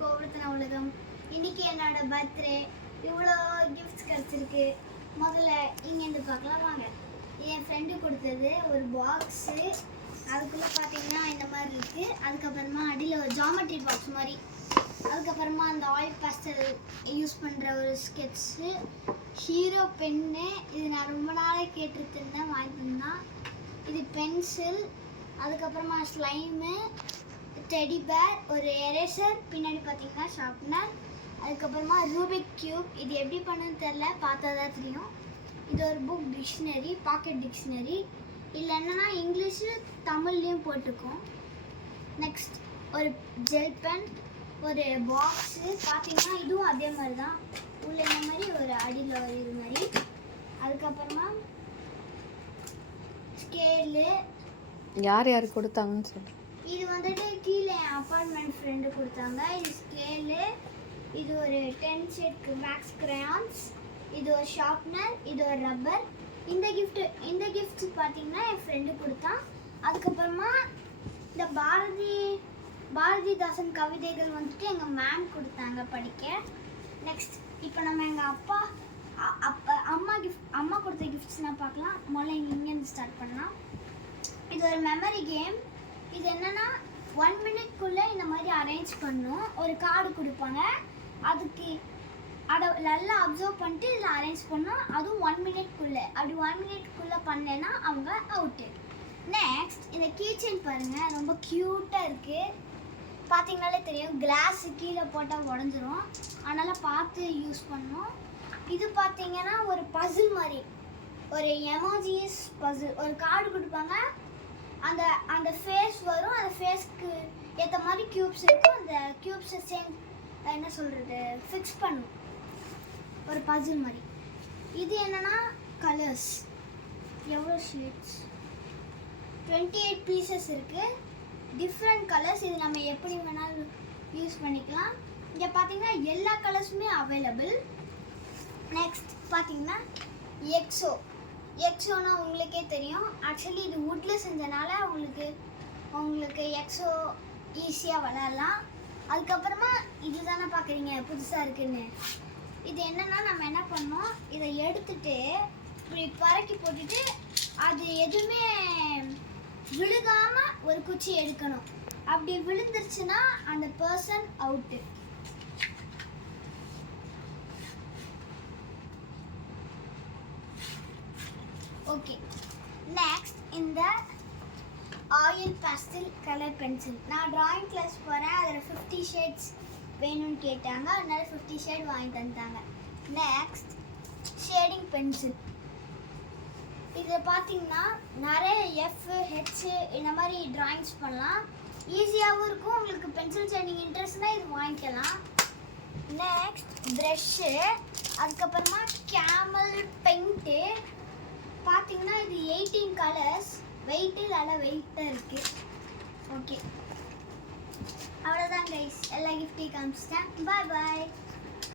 கோவர்த்தன உலகம். இன்னைக்கு என்னோட பர்த்டே. இவ்வளோ கிஃப்ட்ஸ் கிடச்சிருக்கு. முதல்ல இங்கேருந்து பார்க்கலாம் வாங்க. என் ஃப்ரெண்டு கொடுத்தது ஒரு பாக்ஸு. அதுக்குள்ளே பார்த்தீங்கன்னா இந்த மாதிரி இருக்குது. அதுக்கப்புறமா அடியில் ஒரு ஜாமெட்ரி பாக்ஸ் மாதிரி. அதுக்கப்புறமா அந்த ஆயில் பேஸ்டல் யூஸ் பண்ணுற ஒரு ஸ்கெட்ஸு, ஹீரோ பென்னு. இது நான் ரொம்ப நாளாக கேட்டுட்டு இருந்தேன், வாங்கிட்டு இருந்தேன். இது பென்சில், அதுக்கப்புறமா ஸ்லைமு, டெடி பேர், ஒரு எரேசர், பின்னாடி பார்த்தீங்கன்னா ஷார்ப்னர், அதுக்கப்புறமா ரூபிக் கியூப். இது எப்படி பண்ணுன்னு தெரில, பார்த்தா தான் தெரியும். இது ஒரு புக் டிக்ஷனரி, பாக்கெட் டிக்ஷனரி. இதில் என்னென்னா இங்கிலீஷு தமிழ்லேயும் போட்டிருக்கோம். நெக்ஸ்ட் ஒரு ஜெல் பென், ஒரு பாக்ஸு. பார்த்தீங்கன்னா இதுவும் அதே மாதிரி தான், உள்ள இந்த மாதிரி ஒரு அடியில் ஒரு இது மாதிரி. அதுக்கப்புறமா ஸ்கேலு. யார் யார் கொடுத்தாங்கன்னு சொல்லு. இது வந்துட்டு கீழே என் அப்பார்ட்மெண்ட் ஃப்ரெண்டு கொடுத்தாங்க. இது ஸ்கேலு, இது ஒரு 10 ஷேட்க்கு மேக்ஸ் கிரையான்ஸ், இது ஒரு ஷார்ப்னர், இது ஒரு ரப்பர். இந்த கிஃப்ட் பார்த்தீங்கன்னா என் ஃப்ரெண்டு கொடுத்தான். அதுக்கப்புறமா இந்த பாரதிதாசன் கவிதைகள் வந்துட்டு எங்கள் மேம் கொடுத்தாங்க படிக்க. நெக்ஸ்ட் இப்போ நம்ம எங்கள் அம்மா கொடுத்த கிஃப்ட்ஸ்லாம் பார்க்கலாம். முதல்ல இங்கேருந்து ஸ்டார்ட் பண்ணலாம். இது ஒரு மெமரி கேம். இது என்னன்னா 1 மினிட்குள்ளே இந்த மாதிரி அரேஞ்ச் பண்ணும். ஒரு கார்டு கொடுப்பாங்க, அதுக்கு அதை நல்லா அப்சர்வ் பண்ணிட்டு இதில் அரேஞ்ச் பண்ணோம். அதுவும் 1 மினிட்குள்ளே. அப்படி 1 மினிட்குள்ளே பண்ணேன்னா அவங்க அவுட்டு. நெக்ஸ்ட் இந்த கீச்செயின் பாருங்கள், ரொம்ப க்யூட்டாக இருக்குது. பார்த்தீங்கனாலே தெரியும், கிளாஸ் கீழே போட்டால் உடஞ்சிரும், அதனால் பார்த்து யூஸ் பண்ணணும். இது பார்த்தீங்கன்னா ஒரு பசில் மாதிரி, ஒரு எமோஜிஸ் பசில். ஒரு கார்டு கொடுப்பாங்க, அந்த ஃபேஸ் வரும், அந்த ஃபேஸ்க்கு ஏற்ற மாதிரி க்யூப்ஸ் இருக்கும். அந்த க்யூப்ஸை என்ன சொல்கிறது, ஃபிக்ஸ் பண்ணும், ஒரு பசில் மாதிரி. இது என்னென்னா கலர்ஸ். எவ்வளோ ஷேட்ஸ், 28 பீசஸ் இருக்குது, டிஃப்ரெண்ட் கலர்ஸ். இது நம்ம எப்படி வேணாலும் யூஸ் பண்ணிக்கலாம். இங்கே பார்த்தீங்கன்னா எல்லா கலர்ஸுமே அவைலபிள். நெக்ஸ்ட் பார்த்தீங்கன்னா எக்ஸோனா உங்களுக்கே தெரியும். ஆக்சுவலி இது வுட்டில் செஞ்சனால உங்களுக்கு எக்ஸோ ஈஸியாக விளையாடலாம். அதுக்கப்புறமா இது தானே பார்க்குறீங்க புதுசாக இருக்குன்னு. இது என்னென்னா நம்ம என்ன பண்ணோம், இதை எடுத்துட்டு இப்படி பறக்கி போட்டுட்டு அது எதுவுமே விழுகாமல் ஒரு குச்சி எடுக்கணும். அப்படி விழுந்துருச்சுன்னா அந்த பர்சன் அவுட்டு. ஓகே, நெக்ஸ்ட் இந்த ஆயில் பேஸ்டல் கலர் பென்சில். நான் ட்ராயிங் கிளாஸ் போகிறேன், அதில் 50 ஷேட்ஸ் வேணும்னு கேட்டாங்க, அதனால 50 ஷேட் வாங்கி தந்தாங்க. Next shading pencil. இதில் பார்த்தீங்கன்னா நிறைய எஃப் இந்த மாதிரி ட்ராயிங்ஸ் பண்ணலாம், ஈஸியாகவும் இருக்கும். உங்களுக்கு பென்சில் ஷேடிங் இன்ட்ரெஸ்ட்னால் இது வாங்கிக்கலாம். நெக்ஸ்ட் ப்ரெஷ்ஷு, அதுக்கப்புறமா கேமல் பெயிண்ட்டு. பார்த்தீங்கன்னா இது 18 கலர்ஸ், வெயிட்டு நல்லா வெயிட்டாக இருக்குது. ஓகே, அவ்வளோதான் கைஸ், எல்லா கிஃப்ட்டையும் காமிச்சிட்டேன். பாய் பாய்.